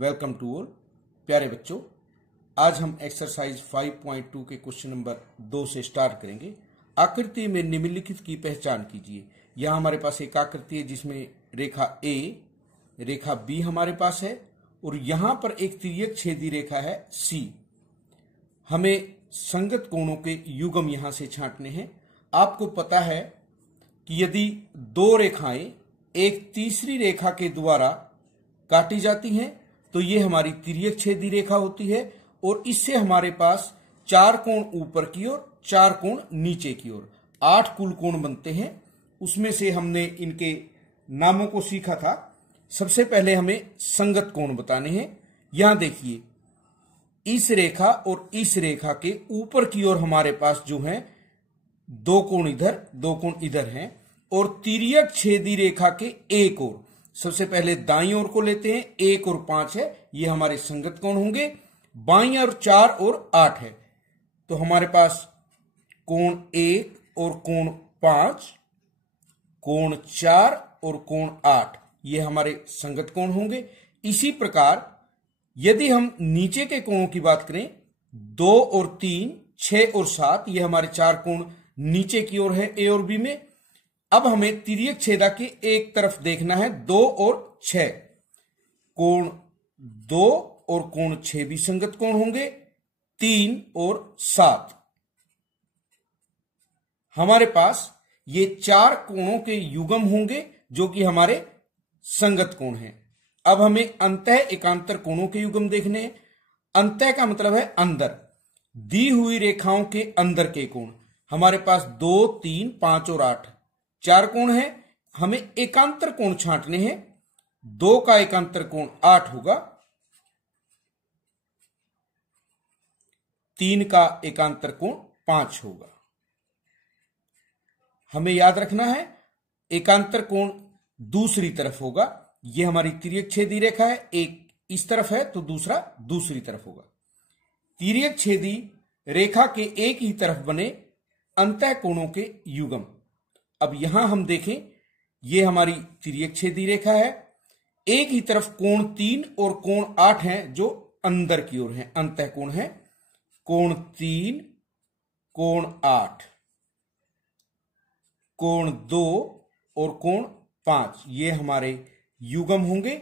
Welcome to all. प्यारे बच्चों, आज हम एक्सरसाइज 5.2 के क्वेश्चन नंबर 2 से स्टार्ट करेंगे। आकृति में निम्नलिखित की पहचान कीजिए। यहाँ हमारे पास एक आकृति है जिसमें रेखा ए, रेखा बी हमारे पास है और यहाँ पर एक तिर्यक छेदी रेखा है सी। हमें संगत कोणों के युग्म यहाँ से छांटने हैं। आपको पता है कि यदि दो रेखाएं एक तीसरी रेखा के द्वारा काटी जाती हैं तो ये हमारी तिर्यक छेदी रेखा होती है और इससे हमारे पास 4 कोण ऊपर की ओर, 4 कोण नीचे की ओर, 8 कुल कोण बनते हैं। उसमें से हमने इनके नामों को सीखा था। सबसे पहले हमें संगत कोण बताने हैं। यहां देखिए, इस रेखा और इस रेखा के ऊपर की ओर हमारे पास जो है 2 कोण इधर, 2 कोण इधर हैं और तिर्यक छेदी रेखा के एक ओर, सबसे पहले दाईं ओर को लेते हैं, 1 और 5 है, ये हमारे संगत कोण होंगे। बाईं ओर 4 और 8 है, तो हमारे पास कोण 1 और कोण 5, कोण 4 और कोण 8, ये हमारे संगत कोण होंगे। इसी प्रकार यदि हम नीचे के कोणों की बात करें, 2 और 3, 6 और 7, ये हमारे 4 कोण नीचे की ओर है ए और बी में। अब हमें तिर्यक छेदा के एक तरफ देखना है, 2 और 6, कोण 2 और कोण 6 भी संगत कोण होंगे। 3 और 7 हमारे पास ये 4 कोणों के युग्म होंगे जो कि हमारे संगत कोण हैं। अब हमें अंतः एकांतर कोणों के युग्म देखने हैं। अंतः का मतलब है अंदर, दी हुई रेखाओं के अंदर के कोण। हमारे पास 2, 3, 5 और 8 4 कोण है। हमें एकांतर कोण छांटने हैं। 2 का एकांतर कोण 8 होगा, 3 का एकांतर कोण 5 होगा। हमें याद रखना है एकांतर कोण दूसरी तरफ होगा। यह हमारी तिर्यक छेदी रेखा है, एक इस तरफ है तो दूसरा दूसरी तरफ होगा। तिर्यक छेदी रेखा के एक ही तरफ बने अंतः कोणों के युग्म। अब यहां हम देखें, यह हमारी तिर्यक छेदी रेखा है, एक ही तरफ कोण 3 और कोण 8 हैं जो अंदर की ओर हैं, अंतः कोण है। कोण 3, कोण 8, कोण 2 और कोण 5, ये हमारे युग्म होंगे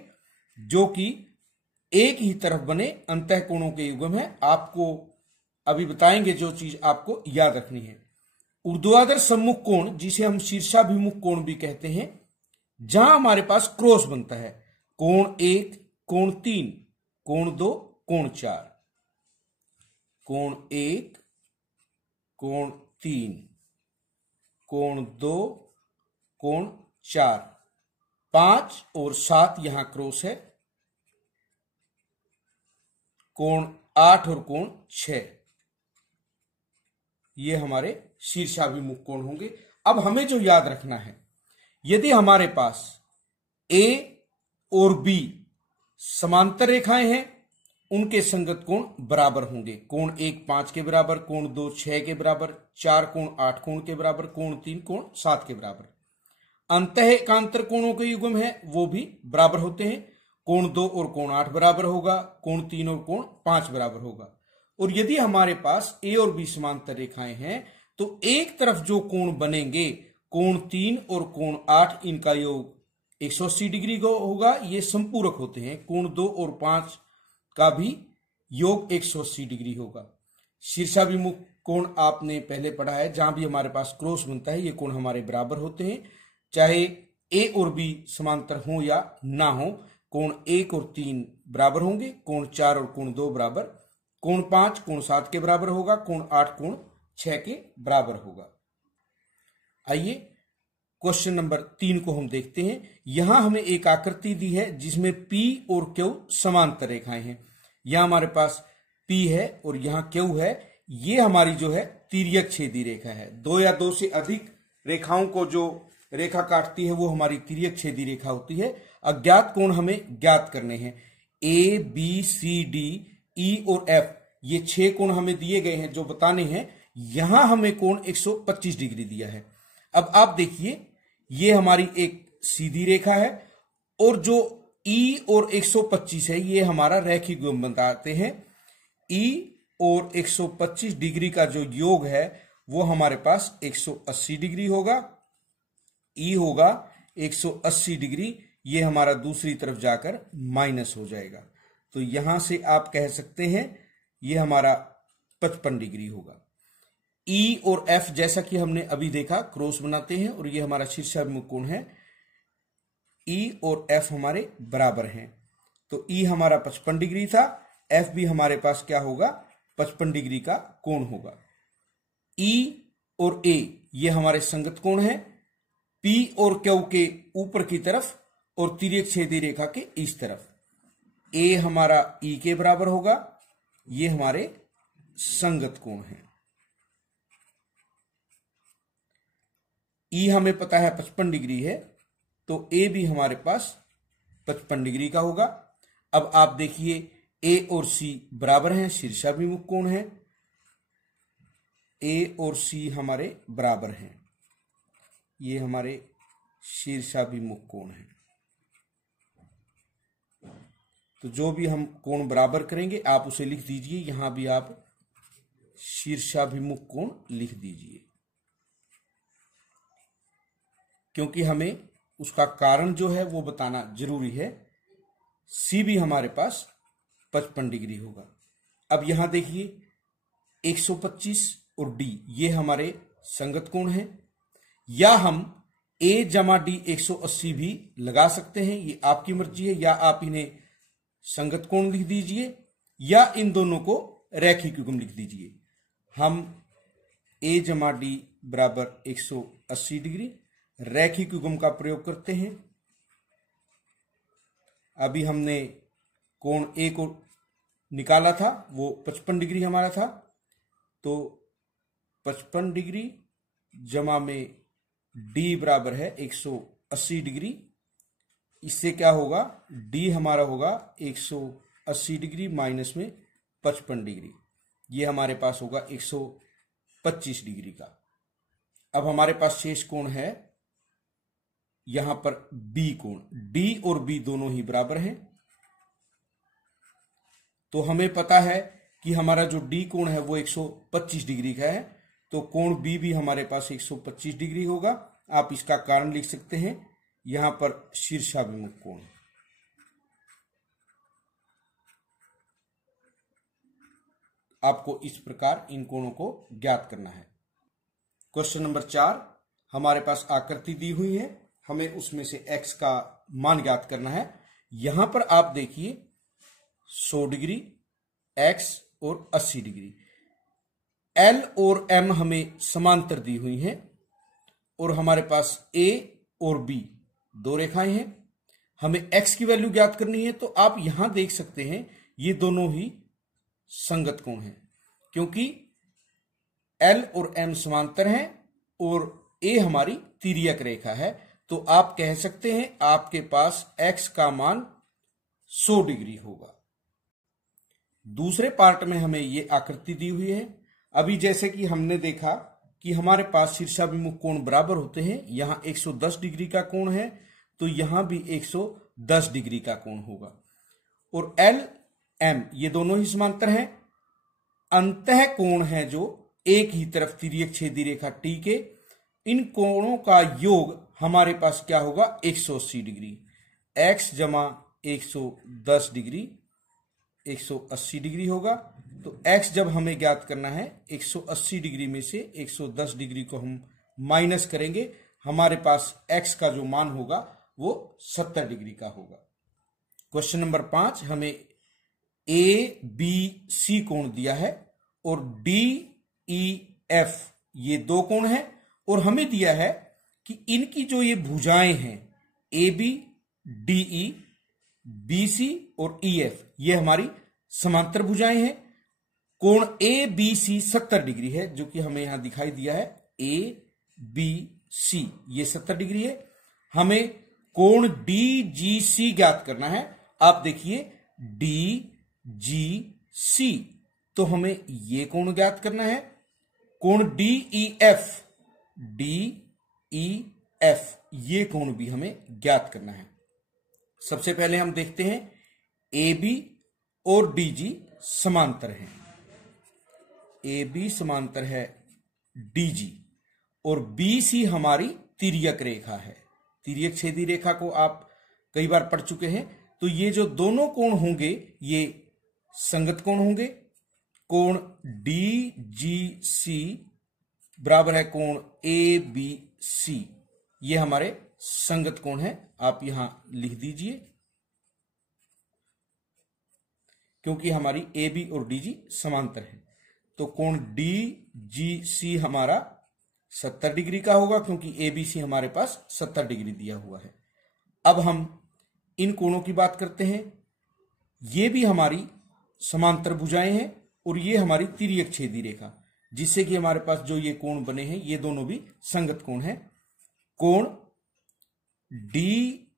जो कि एक ही तरफ बने अंतः कोणों के युग्म है। आपको अभी बताएंगे जो चीज आपको याद रखनी है। ऊर्ध्वाधर सम्मुख कोण, जिसे हम शीर्षाभिमुख कोण भी कहते हैं, जहां हमारे पास क्रॉस बनता है, कोण 1, कोण 3, कोण 2, कोण 4, कोण 1, कोण 3, कोण 2, कोण 4, 5 और 7 यहां क्रॉस है, कोण 8 और कोण 6, ये हमारे शीर्षाभिमुख कोण होंगे। अब हमें जो याद रखना है, यदि हमारे पास ए और बी समांतर रेखाएं हैं, उनके संगत कोण बराबर होंगे। कोण 1 5 के बराबर, कोण 2 6 के बराबर, 4 कोण 8 कोण के बराबर, कोण 3 कोण 7 के बराबर। अंतः एकांतर कोणों के युग्म है वो भी बराबर होते हैं। कोण 2 और कोण 8 बराबर होगा, कोण 3 और कोण 5 बराबर होगा। और यदि हमारे पास ए और बी समांतर रेखाएं हैं तो एक तरफ जो कोण बनेंगे, कोण 3 और कोण 8, इनका योग 180 डिग्री का होगा, ये संपूरक होते हैं। कोण 2 और 5 का भी योग 180 डिग्री होगा। शीर्षाभिमुख कोण आपने पहले पढ़ा है, जहां भी हमारे पास क्रॉस बनता है ये कोण हमारे बराबर होते हैं, चाहे ए और बी समांतर हो या ना हो। कोण 1 और 3 बराबर होंगे, कोण 4 और कोण 2 बराबर, कोण 5 कोण 7 के बराबर होगा, कोण 8 कोण 6 के बराबर होगा। आइए क्वेश्चन नंबर 3 को हम देखते हैं। यहां हमें एक आकृति दी है जिसमें P और Q समांतर रेखाएं हैं। यहां हमारे पास P है और यहां Q है। ये हमारी जो है तिर्यक छेदी रेखा है। 2 या 2 से अधिक रेखाओं को जो रेखा काटती है वो हमारी तिर्यक छेदी रेखा होती है। अज्ञात कोण हमें ज्ञात करने हैं। A, B, C, D, E और F, ये 6 कोण हमें दिए गए हैं जो बताने हैं। यहां हमें कोण 125 डिग्री दिया है। अब आप देखिए, ये हमारी एक सीधी रेखा है और जो E और 125 है, ये हमारा रैखिक युग्म बताते हैं। E और 125 डिग्री का जो योग है वो हमारे पास 180 डिग्री होगा। E होगा 180 डिग्री, ये हमारा दूसरी तरफ जाकर माइनस हो जाएगा। तो यहां से आप कह सकते हैं ये हमारा 55 डिग्री होगा। E और F जैसा कि हमने अभी देखा क्रॉस बनाते हैं और ये हमारा शीर्षाभिमुख कोण है। E और F हमारे बराबर हैं, तो E हमारा 55 डिग्री था, F भी हमारे पास क्या होगा 55 डिग्री का कोण होगा। E और A ये हमारे संगत कोण है, P और Q के ऊपर की तरफ और तिर्यक छेदी रेखा के इस तरफ। A हमारा E के बराबर होगा, ये हमारे संगत कोण है। E हमें पता है 55 डिग्री है, तो A भी हमारे पास 55 डिग्री का होगा। अब आप देखिए A और C बराबर हैं, शीर्षाभिमुख कोण है। A और C हमारे बराबर हैं, ये हमारे शीर्षाभिमुख कोण है। तो जो भी हम कोण बराबर करेंगे आप उसे लिख दीजिए, यहां भी आप शीर्षाभिमुख कोण लिख दीजिए, क्योंकि हमें उसका कारण जो है वो बताना जरूरी है। C भी हमारे पास 55 डिग्री होगा। अब यहां देखिए 125 और D ये हमारे संगत कोण हैं, या हम A जमा D 180 भी लगा सकते हैं, ये आपकी मर्जी है, या आप इन्हें संगत कोण लिख दीजिए या इन दोनों को रैखिक युग्म लिख दीजिए। हम A जमा D बराबर 180 डिग्री रैखिक युग्म का प्रयोग करते हैं। अभी हमने कोण A को निकाला था, वो 55 डिग्री हमारा था, तो 55 डिग्री जमा में D बराबर है 180 डिग्री। इससे क्या होगा, D हमारा होगा 180 डिग्री माइनस में 55 डिग्री, ये हमारे पास होगा 125 डिग्री का। अब हमारे पास शेष कोण है यहां पर B कोण, D और B दोनों ही बराबर हैं, तो हमें पता है कि हमारा जो D कोण है वो 125 डिग्री का है, तो कोण B भी हमारे पास 125 डिग्री होगा। आप इसका कारण लिख सकते हैं यहां पर शीर्षाभिमुख कोण। आपको इस प्रकार इन कोणों को ज्ञात करना है। क्वेश्चन नंबर 4, हमारे पास आकृति दी हुई है, हमें उसमें से x का मान ज्ञात करना है। यहां पर आप देखिए 100 डिग्री x और 80 डिग्री, L और M हमें समांतर दी हुई हैं और हमारे पास A और B दो रेखाएं हैं। हमें x की वैल्यू ज्ञात करनी है, तो आप यहां देख सकते हैं ये दोनों ही संगत कोण हैं, क्योंकि L और M समांतर हैं और A हमारी तिर्यक रेखा है, तो आप कह सकते हैं आपके पास x का मान 100 डिग्री होगा। दूसरे पार्ट में हमें ये आकृति दी हुई है। अभी जैसे कि हमने देखा कि हमारे पास शीर्षाभिमुख कोण बराबर होते हैं, यहां 110 डिग्री का कोण है, तो यहां भी 110 डिग्री का कोण होगा, और L M ये दोनों ही समांतर हैं। अंतः कोण है जो एक ही तरफ तिर्यक छेदी रेखा T के, इन कोणों का योग हमारे पास क्या होगा 180 डिग्री। x जमा 110 डिग्री 180 डिग्री होगा, तो x जब हमें ज्ञात करना है 180 डिग्री में से 110 डिग्री को हम माइनस करेंगे, हमारे पास x का जो मान होगा वो 70 डिग्री का होगा। क्वेश्चन नंबर 5, हमें ABC कोण दिया है और DEF ये दो कोण हैं, और हमें दिया है कि इनकी जो ये भुजाएं हैं AB, DE, BC और EF ये हमारी समांतर भुजाएं हैं। कोण ABC 70 डिग्री है, जो कि हमें यहां दिखाई दिया है ABC ये 70 डिग्री है। हमें कोण DGC ज्ञात करना है। आप देखिए DGC, तो हमें ये कोण ज्ञात करना है। कोण DEF ये कोण भी हमें ज्ञात करना है। सबसे पहले हम देखते हैं ए बी और डी जी समांतर हैं। ए बी समांतर है डी जी और बी सी हमारी तिर्यक रेखा है। तिर्यक छेदी रेखा को आप कई बार पढ़ चुके हैं। तो ये जो दोनों कोण होंगे ये संगत कोण होंगे। कोण डी जी सी बराबर है कोण ए बी सी, ये हमारे संगत कोण है। आप यहां लिख दीजिए क्योंकि हमारी ए बी और डी जी समांतर है। तो कोण डी जी सी हमारा 70 डिग्री का होगा क्योंकि ए बी सी हमारे पास 70 डिग्री दिया हुआ है। अब हम इन कोणों की बात करते हैं। ये भी हमारी समांतर भुजाएं हैं और ये हमारी तिर्यक छेदी रेखा, जिससे कि हमारे पास जो ये कोण बने हैं ये दोनों भी संगत कोण हैं। कोण डी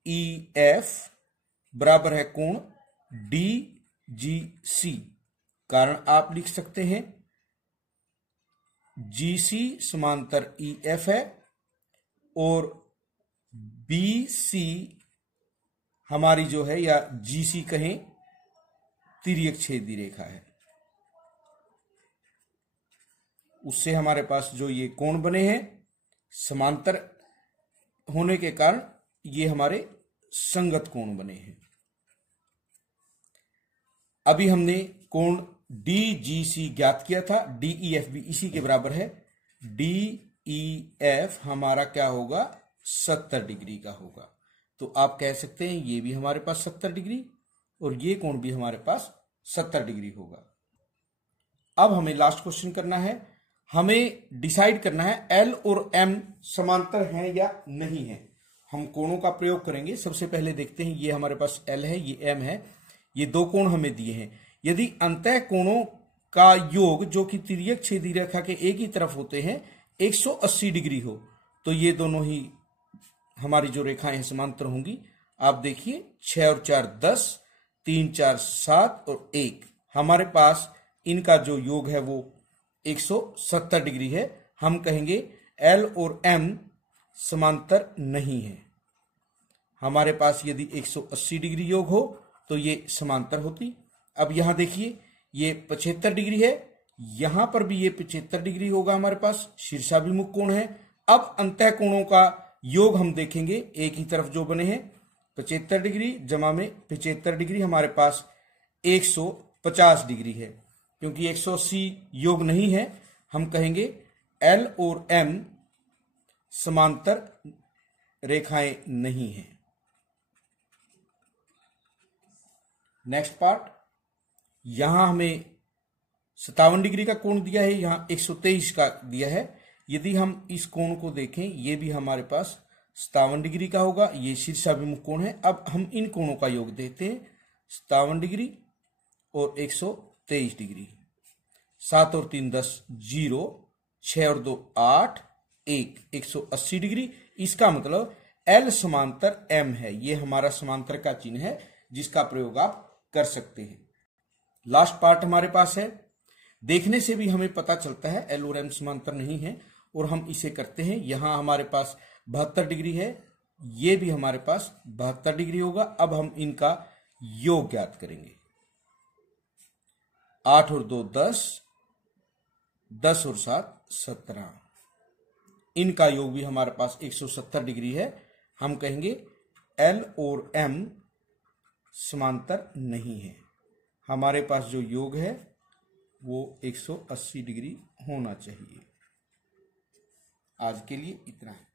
ई एफ बराबर है कोण डी जी सी। कारण आप लिख सकते हैं जी सी समांतर ई एफ है और बी सी हमारी जो है या जी सी कहें तिर्यक छेदी रेखा है। उससे हमारे पास जो ये कोण बने हैं समांतर होने के कारण ये हमारे संगत कोण बने हैं। अभी हमने कोण डी जी सी ज्ञात किया था, डी ई एफ भी इसी के बराबर है। डी ई एफ हमारा क्या होगा 70 डिग्री का होगा। तो आप कह सकते हैं ये भी हमारे पास 70 डिग्री और ये कोण भी हमारे पास 70 डिग्री होगा। अब हमें लास्ट क्वेश्चन करना है। हमें डिसाइड करना है एल और एम समांतर हैं या नहीं है। हम कोणों का प्रयोग करेंगे। सबसे पहले देखते हैं, ये हमारे पास एल है, ये एम है, ये दो कोण हमें दिए हैं। यदि अंतः कोणों का योग जो कि तिर्यक छेदी रेखा के एक ही तरफ होते हैं 180 डिग्री हो तो ये दोनों ही हमारी जो रेखाएं हैं समांतर होंगी। आप देखिए 6 और 4 10, 3 4 7 और 1, हमारे पास इनका जो योग है वो 170 डिग्री है। हम कहेंगे एल और एम समांतर नहीं है। हमारे पास यदि 180 डिग्री योग हो तो ये समांतर होती। अब यहां देखिए ये 75 डिग्री है, यहां पर भी ये 75 डिग्री होगा हमारे पास, शीर्षाभिमुख कोण है। अब अंतः कोणों का योग हम देखेंगे, एक ही तरफ जो बने हैं 75 डिग्री जमा में 75 डिग्री हमारे पास 150 डिग्री है। क्योंकि 180 योग नहीं है, हम कहेंगे एल और एम समांतर रेखाएं नहीं है। नेक्स्ट पार्ट, यहां हमें 57 डिग्री का कोण दिया है, यहां 123 का दिया है। यदि हम इस कोण को देखें ये भी हमारे पास 57 डिग्री का होगा, ये शीर्षाभिमुख कोण है। अब हम इन कोणों का योग देते हैं, 57 डिग्री और 123 डिग्री। 7 और 3 10 0, 6 और 2 8, 1 180 डिग्री। इसका मतलब एल समांतर एम है। ये हमारा समांतर का चिन्ह है जिसका प्रयोग आप कर सकते हैं। लास्ट पार्ट हमारे पास है। देखने से भी हमें पता चलता है एल और एम समांतर नहीं है और हम इसे करते हैं। यहां हमारे पास 72 डिग्री है, ये भी हमारे पास 72 डिग्री होगा। अब हम इनका योग ज्ञात करेंगे। 8 और 2 10, 10 और 7 17, इनका योग भी हमारे पास 170 डिग्री है। हम कहेंगे एल और एम समांतर नहीं है। हमारे पास जो योग है वो 180 डिग्री होना चाहिए। आज के लिए इतना है।